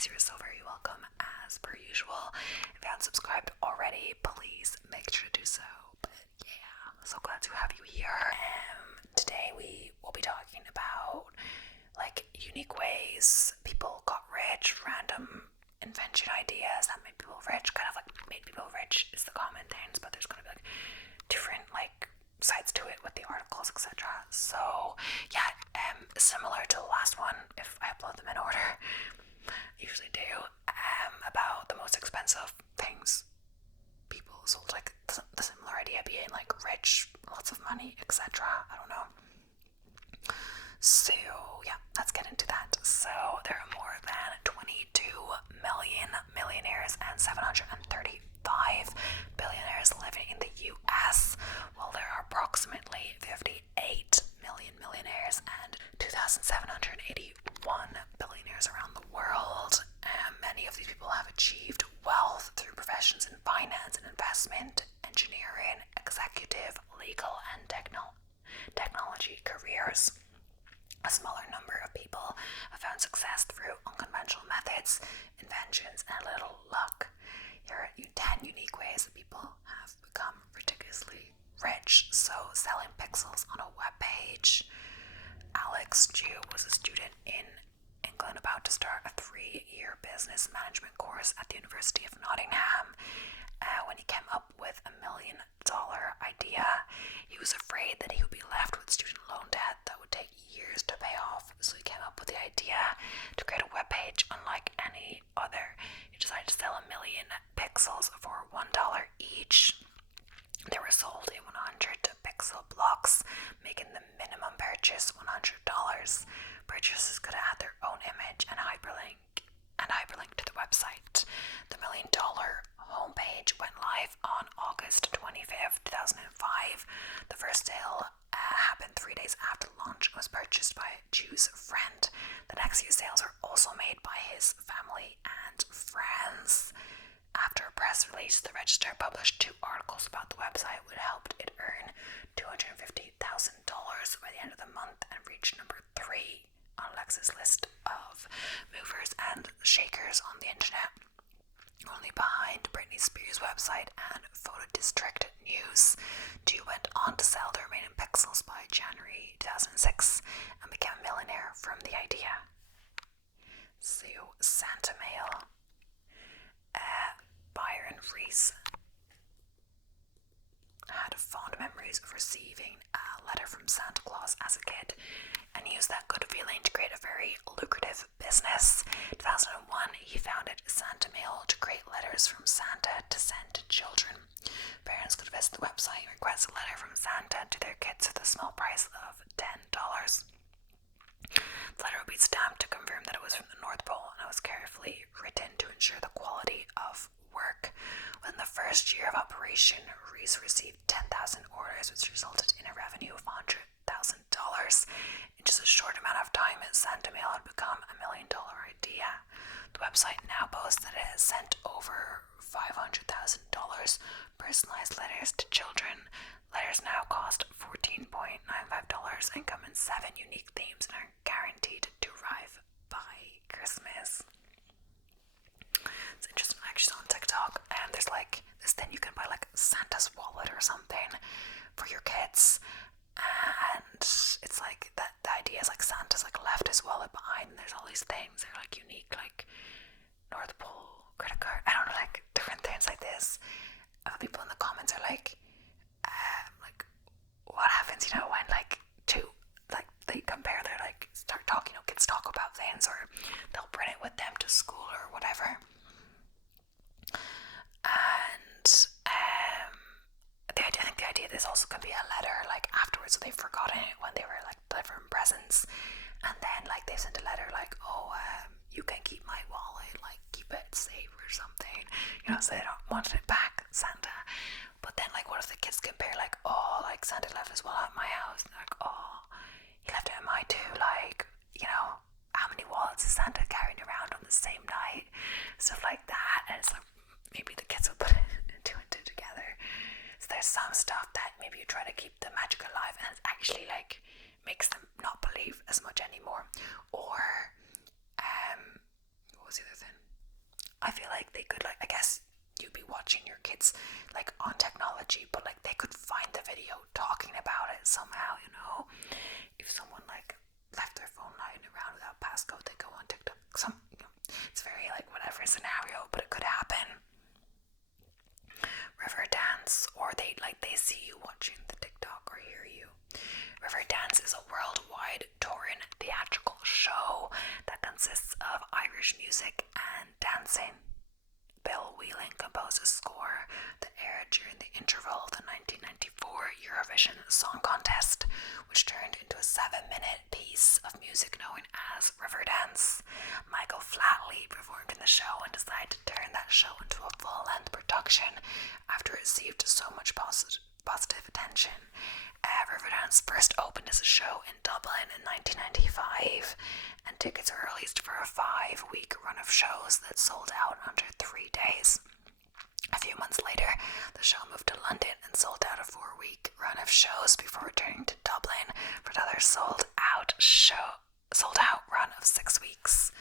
guys, you're so very welcome as per usual. If you haven't subscribed already, please make sure to do so. But yeah, so glad to have you here. Today we will be talking about like unique ways people got rich, random invention ideas that made people rich. Kind of like made people rich is the common things, but there's gonna be like different like sides to it with the articles, etc. So yeah, similar to the last one, if I upload them in order, I usually do, about the most expensive things people sold, like the similar idea being like rich, lots of money, etc. I don't know. So yeah, let's get into that. So there are more than 22 million millionaires and 735 billionaires living in the US, while there are approximately 58 million millionaires and 2,781 billionaires around the world. Many of these people have achieved wealth through professions in finance and investment, engineering, executive, legal, and technology careers. A smaller number of people have found success through unconventional methods, inventions, and a little luck. Here are 10 unique ways that people have become ridiculously rich. So, selling pixels on a web page. Alex Jew was a student in England about to start a 3-year business management course at the University of Nottingham. When he came up with $1 million idea, he was afraid that he would be left with student loan debt that would take years to pay off. So he came up with the idea to create a webpage unlike any other. He decided to sell 1 million pixels for $1 each. They were sold in 100 pixel blocks, making the minimum purchase $100. Purchasers could add their own image and hyperlink to the website. The $1 million homepage went live on August 25th, 2005. The first sale happened 3 days after launch and was purchased by Jew's friend. The next few sales were also made by his family and friends. After a press release, the Register published 2 articles about the website, which helped it earn $250,000 by the end of the month and reach number 3 on Alexa's list of movers and shakers on the internet, only behind Britney Spears' website and Photo District News. Jew went on to sell the remaining pixels by January 2006 and became a millionaire from the idea. So, Santa Mail. Byron Reese had fond memories of receiving a letter from Santa Claus as a kid and used that good feeling to create a very lucrative business. In 2001, he founded Santa Mail to create letters from Santa to send to children. Parents could visit the website and request a letter from Santa to their kids at the small price of $10. The letter would be stamped to confirm that it was from the North Pole, and it was carefully written to ensure the quality of work. Within the first year of operation, Reese received 10,000 orders, which resulted in a revenue of $100,000. In just a short amount of time, Santa Mail had become $1 million idea. The website now boasts that it has sent over $500,000 personalized letters to children. Letters now cost $14.95 and come in 7 unique themes and are guaranteed to arrive by Christmas. It's interesting. I actually saw on TikTok, and there's like this thing you can buy, like Santa's wallet or something for your kids, and it's like that. The idea is like Santa's like left his wallet behind, and there's all these things. They're like unique, like North Pole credit card. I don't know, like different things like this. People in the comments are like what happens, when they compare, they're like start talking, kids talk about things, or they'll bring it with them to school or whatever. And I think the idea this also can be a letter like afterwards, so they've forgotten it when they were like delivering presents, and then like they sent a letter like, you can keep my wallet, like keep it safe or something, so they don't want it back, Santa. But then like what if the kids compare like, like Santa left his wallet at my house, and they're like, he left it at mine too, like, how many wallets is Santa carrying around on the same night, stuff like that. And it's like maybe the kids will put two and two together. So there's some stuff that maybe you try to keep the magic alive, and it's actually like makes them not believe as much anymore. Or what was the other thing? I feel like they could, like, I guess you'd be watching your kids like on technology, but like they could find the video talking about it somehow, you know. If someone like left their phone lying around without passcode, they go on TikTok. It's very like whatever scenario, but it could happen. Riverdance, or they see you watching the TikTok or hear you. Riverdance is a worldwide touring theatrical show that consists of Irish music and dancing. Bill Whelan composed a score that aired during the interval of the 1994 Eurovision Song Contest, which turned into a 7-minute piece of music known as Riverdance. Michael Flatley performed in the show and decided to turn that show into a full-length production after it received so much positive attention. Riverdance first opened as a show in Dublin in 1995, and tickets were released for a 5-week run of shows that sold out under 3 days. A few months later, the show moved to London and sold out a 4-week run of shows before returning to Dublin for another sold out run of 6 weeks.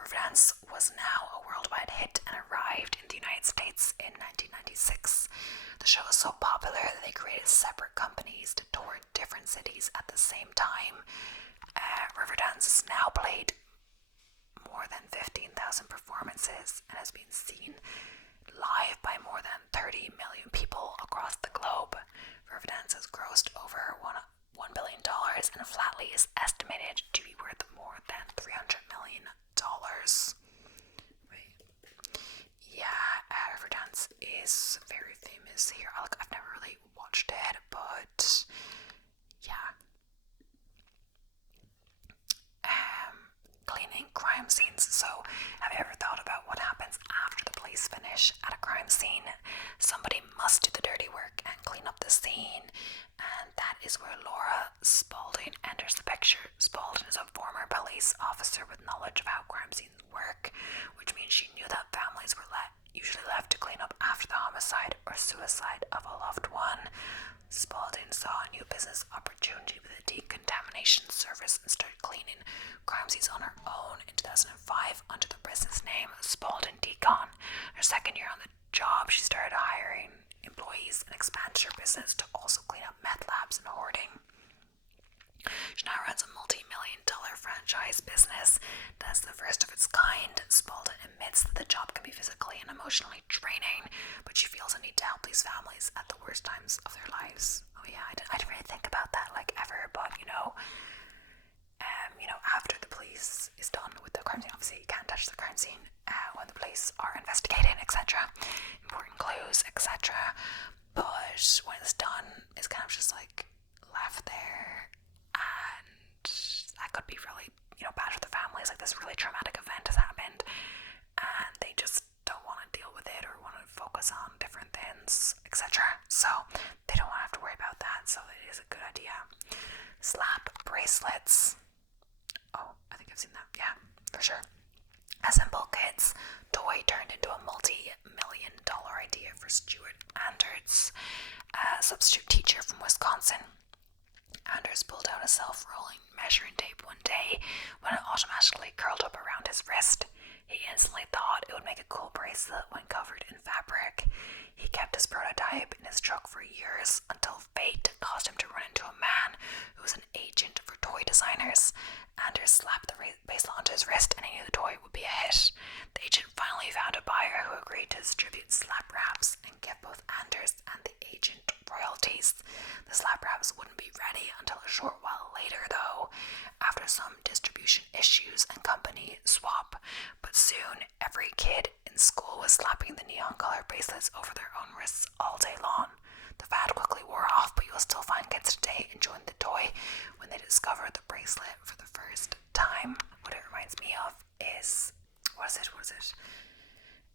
Riverdance was now a worldwide hit and arrived in the United States in 1996. The show was so popular that they created separate companies to tour different cities at the same time. Riverdance has now played more than 15,000 performances and has been seen live by more than 30 million people across the globe. Riverdance has grossed over $1 billion, and Flatley is estimated to be worth more than $300 million. Right. Yeah, Riverdance is very famous here. I've never really watched it, but yeah. Cleaning crime scenes. So, have you ever thought about what happens after the police finish at a crime scene? Somebody must do the dirty work and clean up the scene, and that is where Laura Spalding enters the picture. Spalding is a former police officer with knowledge of how crime scenes work, which means she knew that families were usually left to clean up after the homicide or suicide of a loved one. Spalding saw a new business opportunity with a decontamination service and started cleaning crime scenes on her own in 2005 under the business name Spalding Decon. Her second year on the job, she started hiring employees and expanded her business to also clean up meth labs and hoarding. She now runs a multi-million-dollar franchise business that's the first of its kind. Spalding admits that the job can be physically and emotionally draining, but she feels a need to help these families at the worst times of their lives. Oh yeah, I didn't really think about that ever, but after the police is done with the crime scene, obviously you can't touch the crime scene when the police are investigating, etc. Important clues, etc. But when it's done, it's kind of just left there, and that could be really, bad for the families. This really traumatic event has happened, and they just don't want to deal with it or want to focus on different things, etc. So they don't want to have to worry about that. So it is a good idea. Slap bracelets. Oh, I think I've seen that. Yeah, for sure. A simple kid's toy turned into a multi-million-dollar idea for Stuart Anders, a substitute teacher from Wisconsin. Anders pulled out a self-rolling measuring tape one day when it automatically curled up around his wrist. He instantly thought it would make a cool bracelet when covered in fabric. He kept his prototype in his truck for years until fate caused him to run into a man who was an agent for toy designers. Anders slapped the bracelet onto his wrist and he knew the toy would be a hit. The agent finally found a buyer who agreed to distribute slap wraps and give both Anders and the agent royalties. The slap wraps wouldn't be ready until a short while later, though, after some distribution issues and company swap. But soon, every kid in school was slapping the neon color bracelets over their own wrists all day long. The fad quickly wore off, but you'll still find kids today enjoying the toy when they discover the bracelet for the first time. What it reminds me of is, what is it?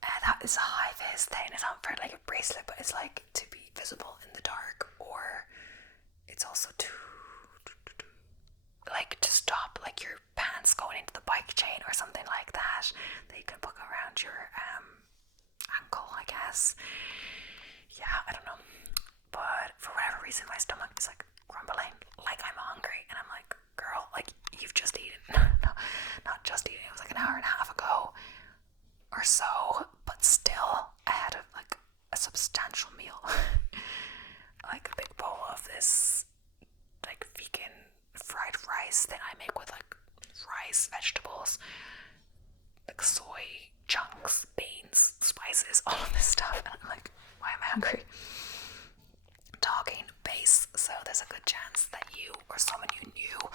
That is a high-vis thing. It's not for a bracelet, but it's to be visible in the dark, or it's also to stop your pants going into the bike chain or something like that you can put around your ankle, I guess. Yeah, I don't know. But for whatever reason, my stomach is grumbling, I'm hungry, and I'm girl, you've just eaten. No, not just eaten. It was an hour and a half ago. or so, but still I had a substantial meal. Like a big bowl of this like vegan fried rice that I make with like rice, vegetables, like soy chunks, beans, spices, all of this stuff. And I'm like, why am I hungry? Talking base, so there's a good chance that you or someone you knew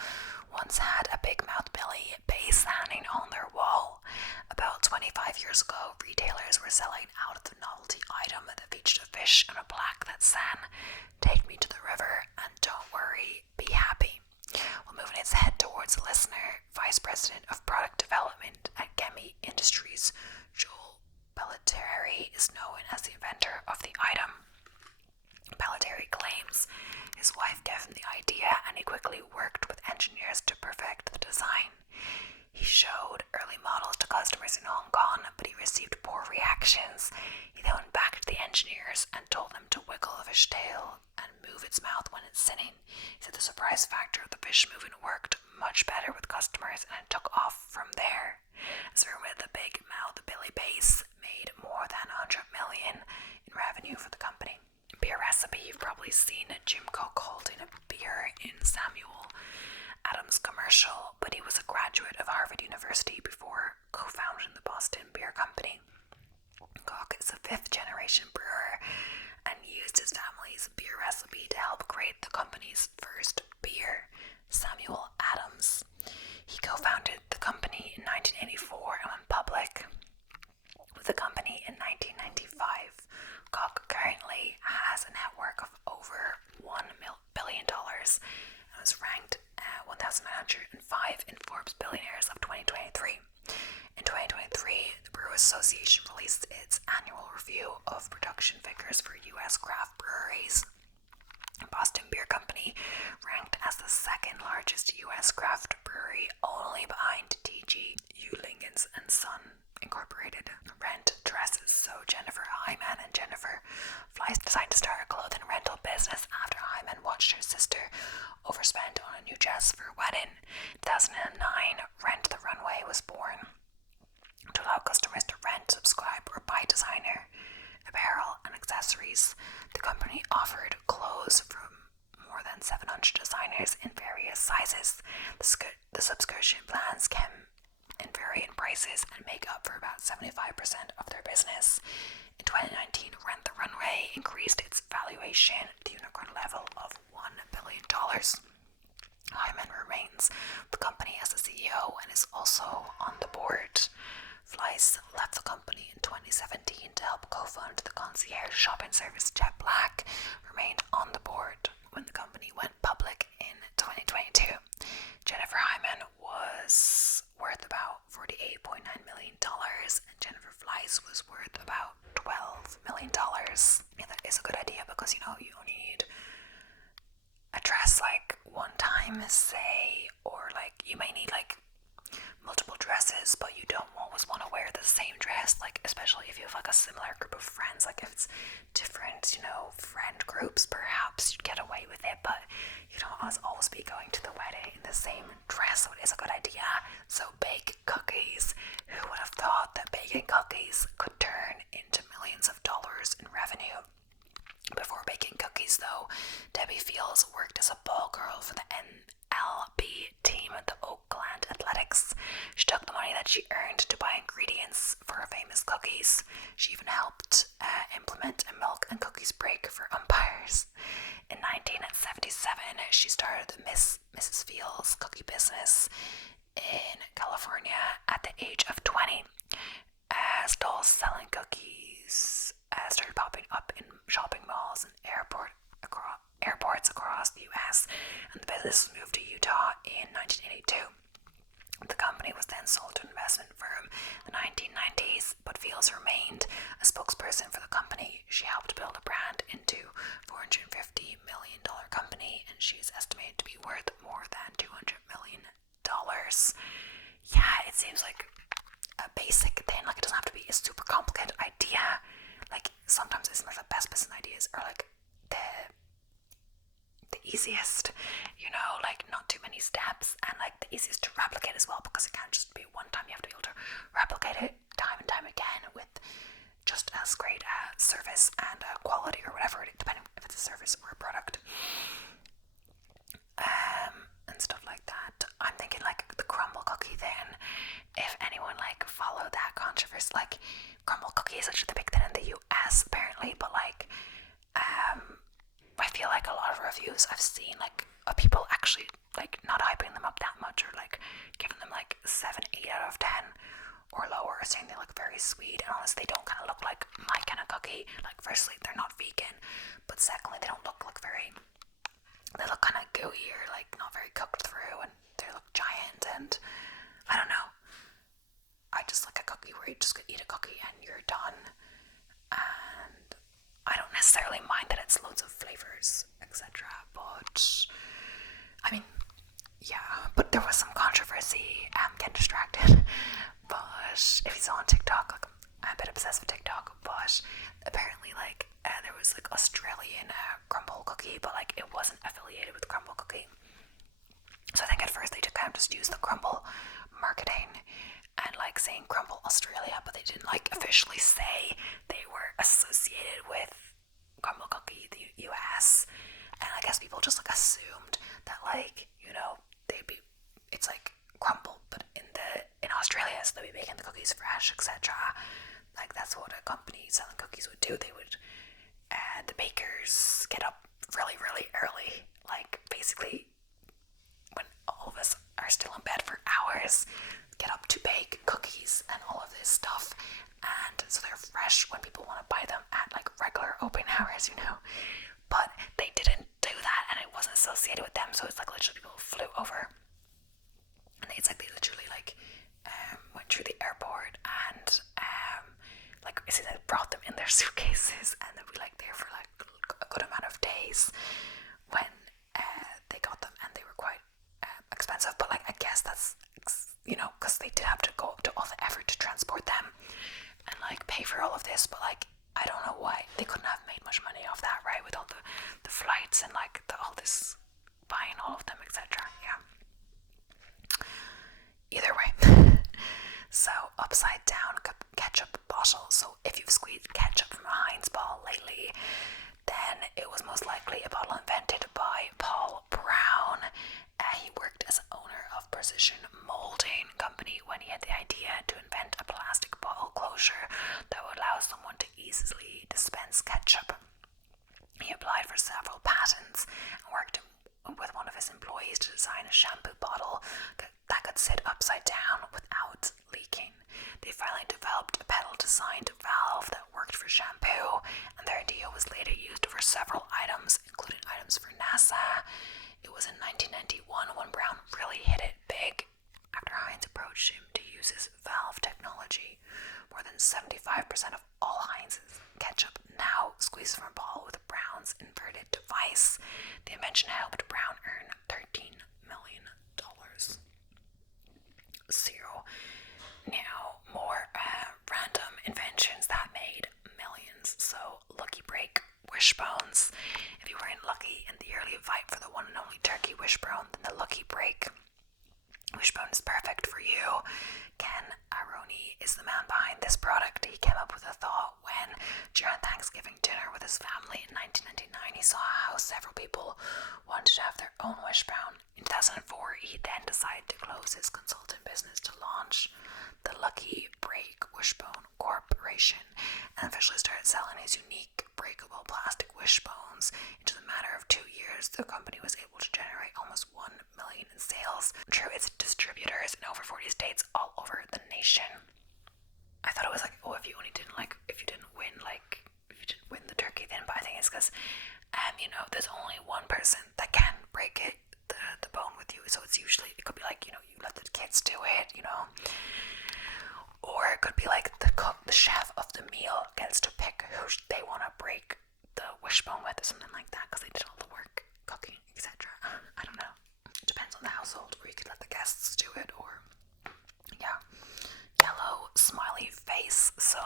once had a big mouth Billy base hanging on their wall. About 25 years ago, retailers were selling out of the novelty item that featured a fish and a plaque that sang, "Take me to the river and don't worry, be happy." While moving its head towards the listener, Vice President of Product Development at Gemi Industries, Joel Pelletieri, is known as the inventor of the item. Pelletieri claims his wife gave him the idea and he quickly worked with engineers to perfect the design. He showed early models to customers in Hong Kong, but he received poor reactions. He then went back to the engineers and told them to wiggle the fish tail and move its mouth when it's sinning. He said the surprise factor of the fish moving worked much better with customers and it took off from there. As a with the big mouth Billy base made more than 100 million in revenue for the company. Beer recipe, you've probably seen Jim Cook holding a beer in Samuel Adams' commercial, but he was a graduate of Harvard University before co-founding the Boston Beer Company. Cook is a fifth-generation brewer and used his family's beer recipe to help create the company's first beer, Samuel Adams. He co-founded the company in 1984 and went public with the company in 1995. Cook currently has a net worth of over $1 billion and was ranked 1,905 in Forbes Billionaires of 2023. In 2023, the Brew Association released its annual review of production figures for U.S. craft breweries. Boston Beer Company ranked as the second largest U.S. craft brewery, only behind TG, Ulingans and Son Incorporated. Rent dresses, so Jennifer Hyman and Jennifer Fleiss decided to start a clothing rental business after Hyman watched her sister overspend on a new dress for a wedding. In 2009, Rent the Runway was born to allow customers to rent, subscribe, or buy designer apparel and accessories. The company offered clothes from more than 700 designers in various sizes. The subscription plans came in varying prices and make up for about 75% of their business. In 2019, Rent the Runway increased its valuation to the unicorn level of $1 billion. Hyman remains the company as the CEO and is also on the board. Fleiss left the company in 2017 to help co-found the concierge shopping service Jet Black, remained on the board when the company went public in 2022. Jennifer Hyman was worth about $48.9 million and Jennifer Fleiss was worth about $12 million. And that is a good idea because, you only need a dress like one time, say, or like you may need like multiple dresses, but you don't always want to wear the same dress, like especially if you have like a similar group of friends. Like if it's different, friend groups, perhaps you'd get away with it, but you don't always be going to the wedding in the same dress, so it is a good idea. So bake cookies. Who would have thought that baking cookies could turn into millions of dollars in revenue? Before baking cookies, though, Debbie Fields worked as a ball girl for the NLB team at the Oakland Athletics. She took the money that she earned to buy ingredients for her famous cookies. She even helped implement a milk and cookies break for umpires. In 1977, she started the Mrs. Fields cookie business in California at the age of 20. Stalls selling cookies started popping up in shopping malls and airports across the U.S., and the business moved to Utah in 1982. The company was then sold to an investment firm in the 1990s, but Fields remained a spokesperson for the company. She helped build a brand into $450 million company, and she is estimated to be worth more than $200 million. Yeah, it seems like a basic thing. Like, it doesn't have to be a super complicated idea. Like, sometimes it's not the best business ideas are like the easiest, like not too many steps, and like the easiest to replicate as well, because it can't just be one time. You have to be able to replicate it time and time again, service and quality or whatever, depending if it's a service or a product. And stuff like that. I'm thinking like the crumble cookie thing. If anyone like followed that controversy, like crumble cookie is such a big thing in the US apparently, but like I feel like a lot of reviews I've seen like of people actually like not hyping them up that much, or like giving them like 7, 8 out of 10 or lower, saying they look very sweet, and honestly they don't kind of look like my kind of cookie. Like firstly, they're not vegan, but secondly they don't look very, they look kind of gooey or like not very cooked through, and they look giant, and I don't know. I just like a cookie where you just eat a cookie and you're done, and I don't necessarily mind that it's loads of flavors, etc. But I mean, yeah, but there was some controversy. I'm getting distracted. But if you saw on TikTok, like I'm a bit obsessed with TikTok, but apparently like there was like Australian crumble cookie, but like it wasn't affiliated with crumble cookie. So I think at first they did kind of just use the crumble marketing and like saying crumble Australia, but they didn't like officially say they were associated with crumble cookie the US. And I guess people just like assumed that like, you know, it's like crumble but in Australia, so they'd be making the cookies fresh, etc. Like that's what a company selling cookies would do. They would the bakers get up really, really early, like basically when all of us are still in bed for hours, get up to bake cookies and all of this stuff, and so they're fresh when people want to buy them at like regular open hours, you know. But they didn't do that, and it wasn't associated with them, so it's like literally people flew over, and it's like they literally like went through the airport and like they brought them in their suitcases, and they'd be like there for like a good amount of days when they got them, and they were quite expensive. But like I guess that's, you know, because they did have to go to all the effort to transport them and like pay for all of this. But like I don't know why they couldn't have made much money off that, right? With all the flights and like all this buying all of them, etc. Yeah. Either way. So upside down ketchup bottle. So if you've squeezed ketchup from a Heinz bottle lately, then it was most likely a bottle invented by Paul Brown. He worked as owner of Precision Molding Company when he had the idea to invent a plastic bottle closure that would allow someone to easily dispense ketchup. He applied for several patents and worked with one of his employees to design a shampoo bottle that could sit upside down without leaking. They finally developed a pedal-designed valve that worked for shampoo, and their idea was later used for several items, including items for NASA. It was in 1991 when Brown really hit it big after Heinz approached him to use his valve technology. More than 75% of all Heinz's ketchup now squeezes from a bottle with Brown's inverted device. The invention helped Brown earn $13 million. Zero. Now, more random inventions that made millions. So, Lucky Break wishbones. If you weren't lucky in the early fight for the one and only turkey wishbone, then the Lucky Break wishbone is perfect for you. Ken Aroni is the man behind this product. He came up with a thought when, during Thanksgiving dinner with his family in 1999, he saw how several people wanted to have their own wishbone. In 2004, he then decided to close his consulting business to launch the Lucky Break Wishbone Corporation and officially started selling his unique breakable plastic wishbones. In just a matter of 2 years, the company was able to generate almost $1 million in sales through its distributors in over 40 states all over the nation. I thought it was like, oh, if you didn't win the turkey then, but I think it's because you know, there's only one person that can break the bone with you, so it's usually, it could be like, you know, you let the kids do it, you know, or it could be like the cook, the chef of the meal gets to pick who they want to break the wishbone with, or something like that, because they did all the work cooking, etc. I don't know, it depends on the household, or you could let the guests do it, or yeah. Yellow smiley face. So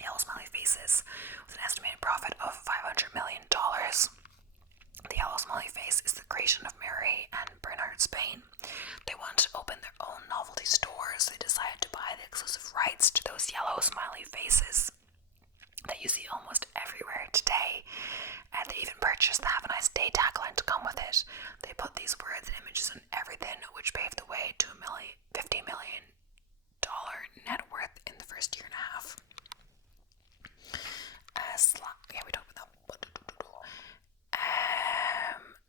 Yellow smiley faces with an estimated profit of $500 million. The Yellow smiley face is the creation of Mary and Bernard Spain. They wanted to open their own novelty stores. They decided to buy the exclusive rights to those yellow smiley faces that you see almost to $50 million net worth in the first year and a half. We talked about that.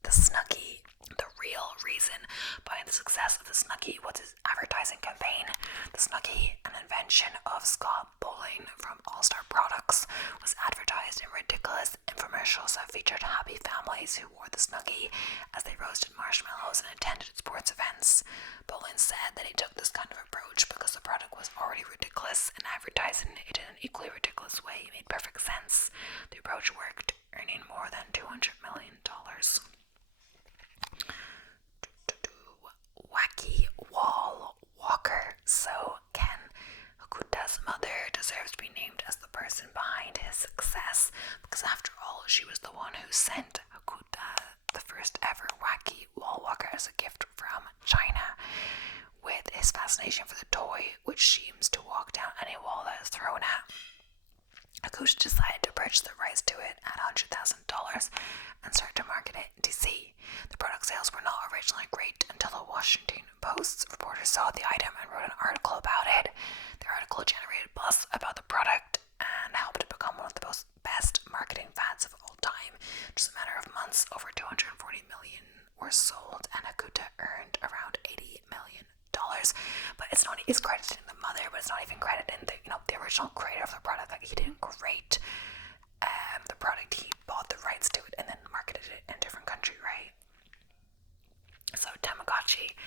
The Snuggie. The real reason behind the success of the Snuggie was his advertising campaign. The Snuggie, an invention of Scott Bowling from All Star Products, was advertised in ridiculous infomercials that featured happy families who wore the Snuggie as they roasted marshmallows and attended sports events. Bowling said that he took this kind of approach because the product was already ridiculous, and advertising it in an equally ridiculous way made perfect sense. The approach worked, earning more than $200 million. Wacky wall walker. So Ken Hakuta's mother deserves to be named as the person behind his success, because after all, she was the one who sent Hakuta the first ever wacky wall walker as a gift from China. With his fascination for the toy, which seems to walk down any wall that is thrown at, Hakuta decided to purchase the rights to it at $100,000 and start to market it in DC. The product sales were not originally great until a Washington Post reporter saw the item and wrote an article about it. The article generated buzz about the product and helped it become one of the best marketing fads of all time. Just a matter of months, over 240 million were sold, and Hakuta earned around $80 million. But it's not, he's crediting the mother, but it's not even crediting the original creator of the product. Like, he didn't create the product, he bought the rights to it and then marketed it in a different country, right? So Tamagotchi,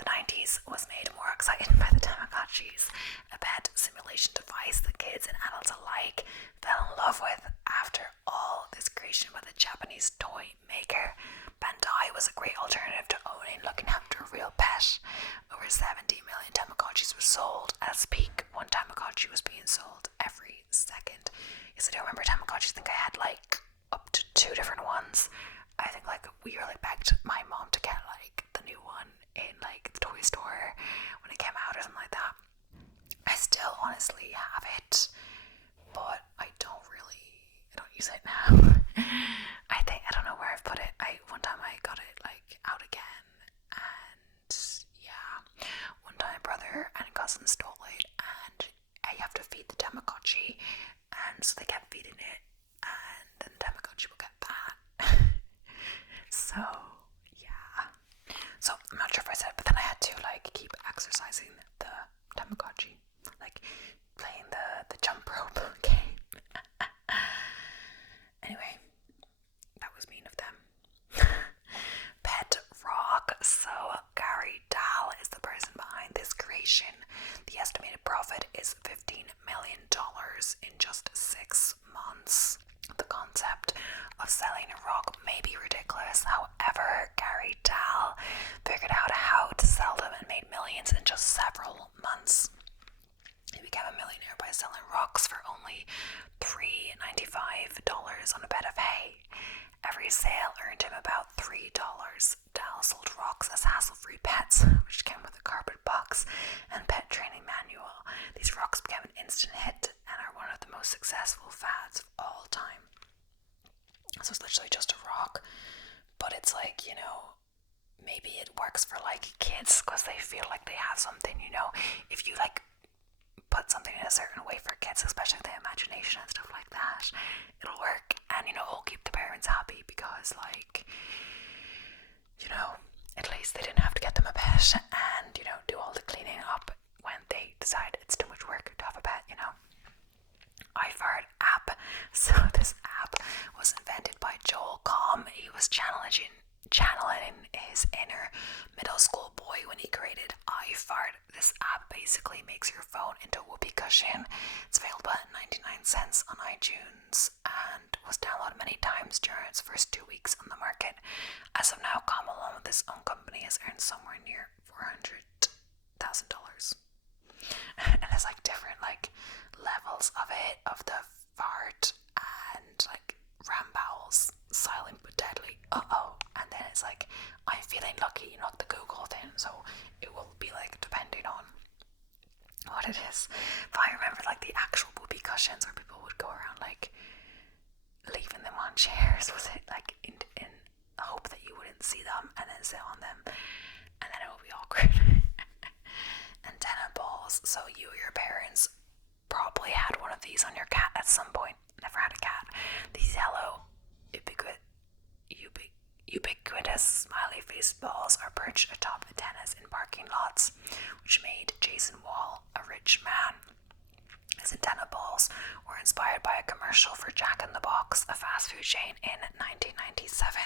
the 90s was made more exciting by the Tamagotchis, a pet simulation device that kids and adults alike fell in love with. After all, this creation by the Japanese toy maker Bandai was a great alternative to owning and looking after a real pet. Over 70 million Tamagotchis were sold. At its peak, one Tamagotchi was being sold every second. Yes, I do remember Tamagotchis. I think I had like up to 2 different ones. I think like we really begged my mom to get like the new one in like the toy store when it came out or something like that. I still honestly have it, but I don't use it now. I don't know where I've put it. One time I got it like out again, and yeah, one time my brother and cousin stole it, and I have to feed the Tamagotchi, and so they kept feeding it, and then the Tamagotchi will get fat. So yeah, so I'm not sure if I said, but then I had to like keep exercising the Tamagotchi, like playing the jump rope game. Anyway, that was mean of them. Pet Rock. So Gary Dahl is the person behind this creation. The estimated profit is $15 million in just 6 months. The concept of selling a rock may be ridiculous. However, Gary Dahl figured out how to sell them and made millions in just several months. He became a millionaire by selling rocks for only $3.95 on a bed of hay. Every sale earned him about $3. Dahl sold rocks as hassle-free pets, which came with a carpet box and pet training manual. These rocks became an instant hit and are one of the most successful fads of all time. So it's literally just a rock, but it's like, maybe it works for like kids because they feel like they have something, if you like put something in a certain way for kids, especially with the imagination and stuff like that, it'll work, and it'll keep the parents happy because like, at least they didn't have to get them a pet and do all the cleaning up when they decide it's too much work to have a pet. iFart app. So this app was invented by Joel Comm. He was channeling his inner middle school boy when he created iFart. This app basically makes your phone into a whoopee cushion. It's available at 99 cents on iTunes and was downloaded many times during its first 2 weeks on the market. As of now, Comm, along with his own company, has earned somewhere near $400,000. And there's like different like levels of it, of the fart, and like ram bowels, silent but deadly, and then it's like I'm feeling lucky, like the Google thing, so it will be like depending on what it is. But I remember like the actual whoopee cushions where people would go around like leaving them on chairs. Was it like in hope that you wouldn't see them and then sit on them, and then it would be awkward. rich man. His antenna balls were inspired by a commercial for Jack in the Box, a fast food chain, in 1997.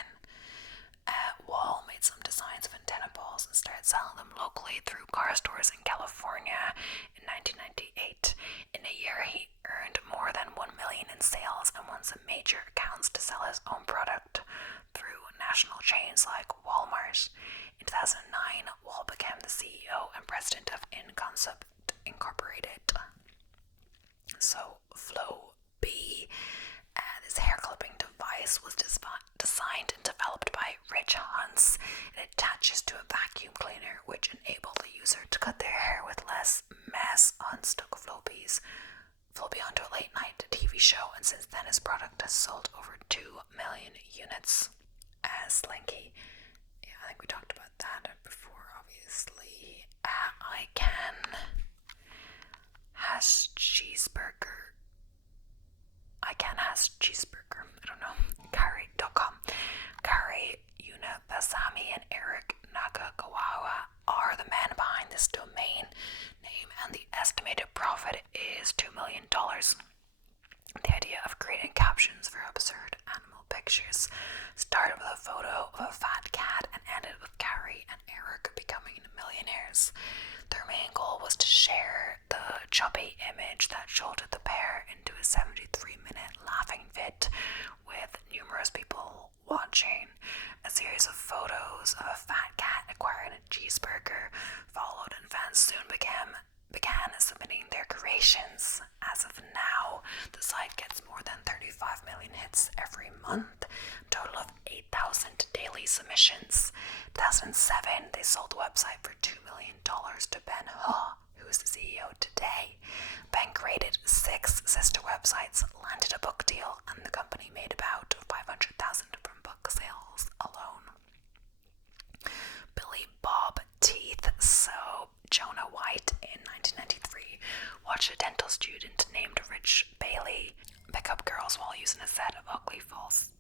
Wall made some designs of antenna balls and started selling them locally through car stores in California in 1998. In a year, he earned more than $1 million in sales and won some major accounts to sell his own product through national chains like Walmart. In 2009, Wall became the CEO and president of Inconcept Incorporated. So, Flow B, this hair clipping device was designed and developed by Rich Hunts. It attaches to a vacuum cleaner, which enabled the user to cut their hair with less mess. Hunts took Flow B onto a late night TV show, and since then his product has sold over 2 million units. Slinky, yeah, I think we talked about that before, obviously. I can has cheeseburger. I don't know. Carry.com. Carry Yuna Basami and Eric Nakagawa are the men behind this domain name, and the estimated profit is $2 million. The idea of creating captions for absurd animal pictures started with a photo of a fat cat and ended with Carrie and Eric becoming millionaires. Their main goal was to share the chubby image that jolted the pair into a 73-minute laughing fit with numerous people watching. A series of photos of a fat cat acquiring a cheeseburger followed, and fans soon began submitting their creations. As of now, the site gets more than 35 million hits every month, a total of 8,000 daily submissions. In 2007, they sold the website for $2 million to Ben He, who is the CEO today. Ben created 6 sister websites, landed a book deal, and the company made about $500,000 from book sales alone. Billy Bob Teeth. So Jonah White in 1993 watched a dental student named Rich Bailey pick up girls while using a set of ugly false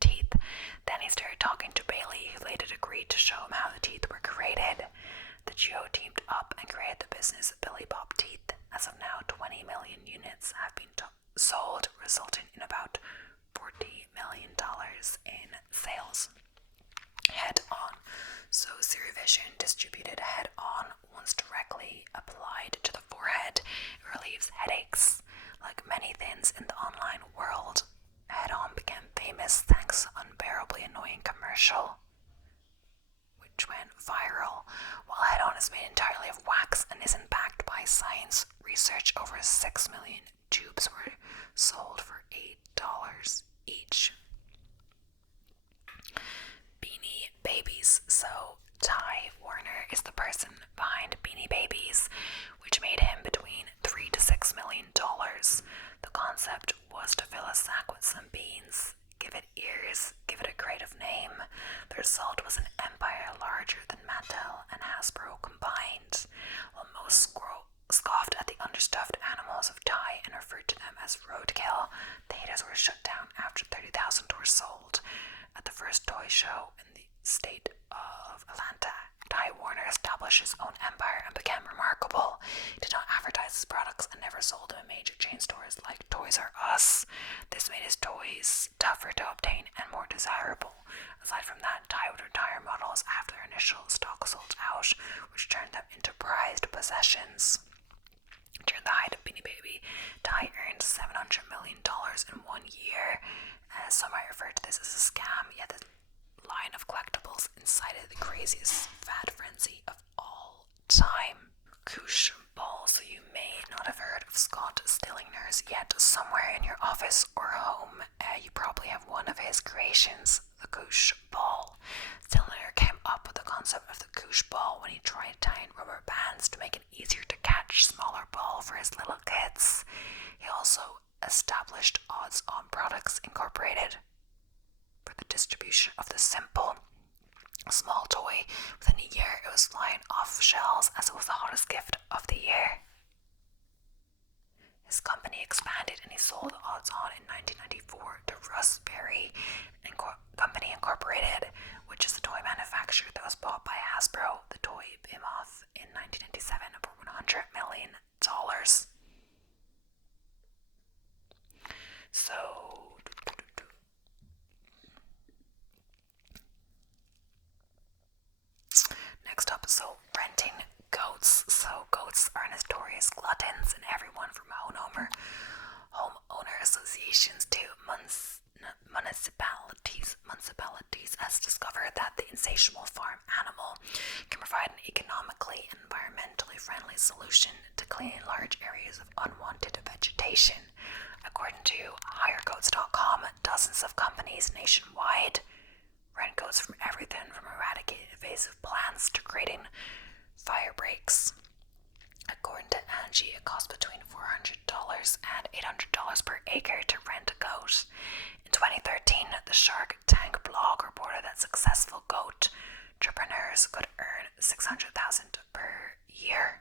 teeth. Then he started talking to Bailey, who later agreed to show him how the teeth were created. The duo teamed up and created the business Billy Bob Teeth. As of now, 20 million units have been sold, resulting in about $40 million in sales. Head On. So Vision distributed Head On. Once directly applied to the forehead, it relieves headaches. Like many things in the online world, Head On became famous thanks to an unbearably annoying commercial which went viral. While Head On is made entirely of wax and isn't backed by science research, over 6 million tubes were sold for $8 each. Beanie Babies. So Ty Warner is the person behind Beanie Babies, which made him between $3 to $6 million. The concept was to fill a sack with some beans, give it ears, give it a creative name. The result was an empire larger than Mattel and Hasbro combined. While most scoffed at the understuffed animals of Ty and referred to them as roadkill, theaters were shut down after 30,000 were sold. At the first toy show in the state of Atlanta, Ty Warner established his own empire and became remarkable. He did not advertise his products and never sold them in major chain stores like Toys R Us. This made his toys tougher to obtain and more desirable. Aside from that, Ty would retire models after their initial stock sold out, which turned them into prized possessions. During the height of Beanie Baby, Ty earned $700 million in 1 year. Some might refer to this as a scam, yet the line of collectibles incited the craziest fad frenzy of all time. Koosh Ball. So you may not have heard of Scott Stillingner's yet. Somewhere in your office or home, you probably have one of his creations, the Koosh Ball. Stillingner came up with the concept of the Koosh Ball when he tried tying rubber bands to make it easier to catch smaller ball for his little kids. He also established Odds On Products Incorporated for the distribution of the simple, small toy. Within a year, it was flying off shelves as it was the hottest gift of the year. His company expanded and he sold Odds On in 1994 to Russ Berry Company Incorporated, which is the toy manufacturer that was bought by Hasbro. The toy came off in 1997 for $100 million. eco-friendly solution to cleaning large areas of unwanted vegetation. According to HireCodes.com, dozens of companies nationwide rent codes from everything from eradicating invasive plants to creating fire breaks. According to Angie, it costs between $400 and $800 per acre to rent a goat. In 2013, the Shark Tank blog reported that successful goat entrepreneurs could earn $600,000 per year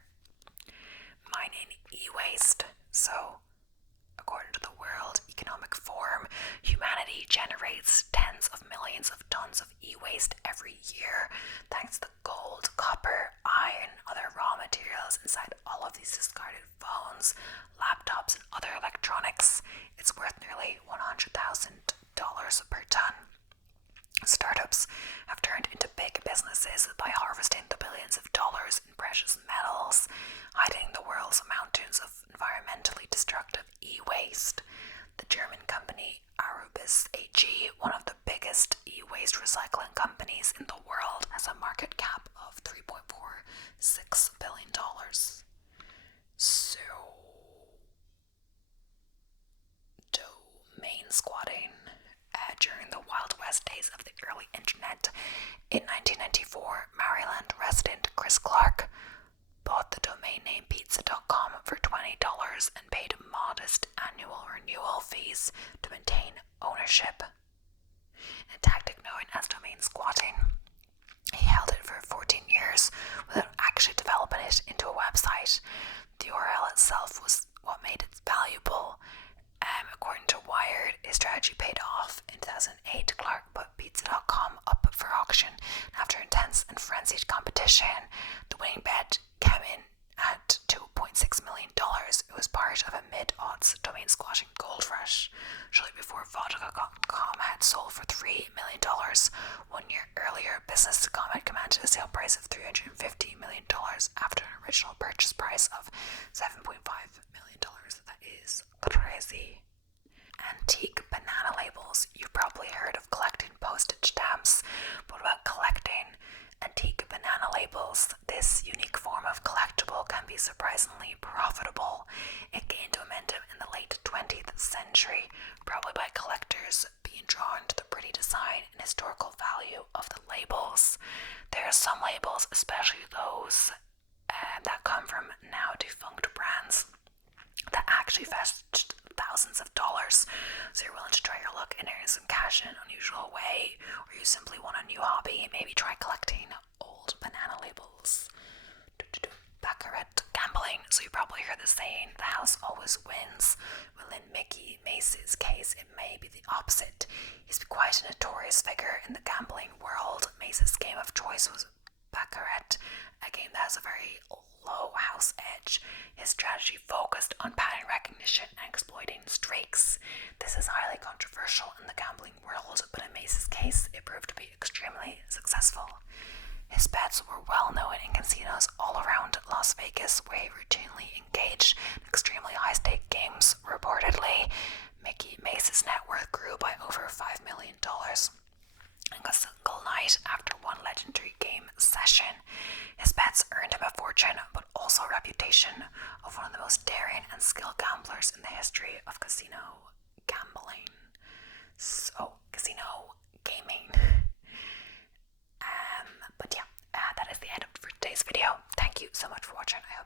mining e-waste. So, according to the World Economic Forum, humanity generates tens of millions of tons of e-waste every year thanks to the gold, copper, iron, other raw materials inside all of these discarded phones, laptops, and other electronics. It's worth nearly $100,000 per ton. Startups have turned into big businesses by harvesting the billions of dollars in precious metals, hiding the world's mountains of environmentally destructive e-waste. The German company Arubis AG, one of the biggest e-waste recycling companies in the world, has a market cap of $3.46 billion. So, domain squatting. During the Wild West days of the early internet, in 1994, Maryland resident Chris Clark bought the domain name pizza.com for $20 and paid modest annual renewal fees to maintain ownership. A tactic known as domain squatting. He held it for 14 years without actually developing it into a website. The URL itself was what made it valuable. According to Wired, his strategy paid off. In 2008, Clark put pizza.com up for auction. After intense and frenzied competition, the winning bet came in at $2.6 million. It was part of a mid-aughts domain squatting gold rush. Shortly before vodka.com had sold for $3 million. 1 year earlier, Business.com had commanded a sale price of $350 million after an original purchase price of $7.5 million. That is crazy. Antique banana labels. You've probably heard of collecting postage stamps, but what about collecting antique banana labels? This unique form of collectible can be surprisingly profitable. It gained momentum in the late 20th century, probably by collectors being drawn to the pretty design and historical value of the labels. There are some labels, especially those that come from now defunct brands, that actually fetched thousands of dollars. So you're willing to try your luck and earn some cash in an unusual way, or you simply want a new hobby, maybe try collecting old banana labels. Baccarat gambling. So you probably heard the saying, the house always wins. Well, in Mickey Mace's case, it may be the opposite. He's quite a notorious figure in the gambling world. Mace's game of choice was Baccarat, a game that has a very low house edge. His strategy focused on pattern recognition and exploiting streaks. This is highly controversial in the gambling world, but in Mace's case, it proved to be extremely successful. His bets were well known in casinos all around Las Vegas, where he routinely engaged in extremely high-stake games. Reportedly, Mickey Mace's net worth grew by over $5 million in a single night after one legendary game session. His bets earned him a fortune, but also a reputation of one of the most daring and skilled gamblers in the history of casino gambling. So, casino gaming. But yeah, that is the end of today's video. Thank you so much for watching. I hope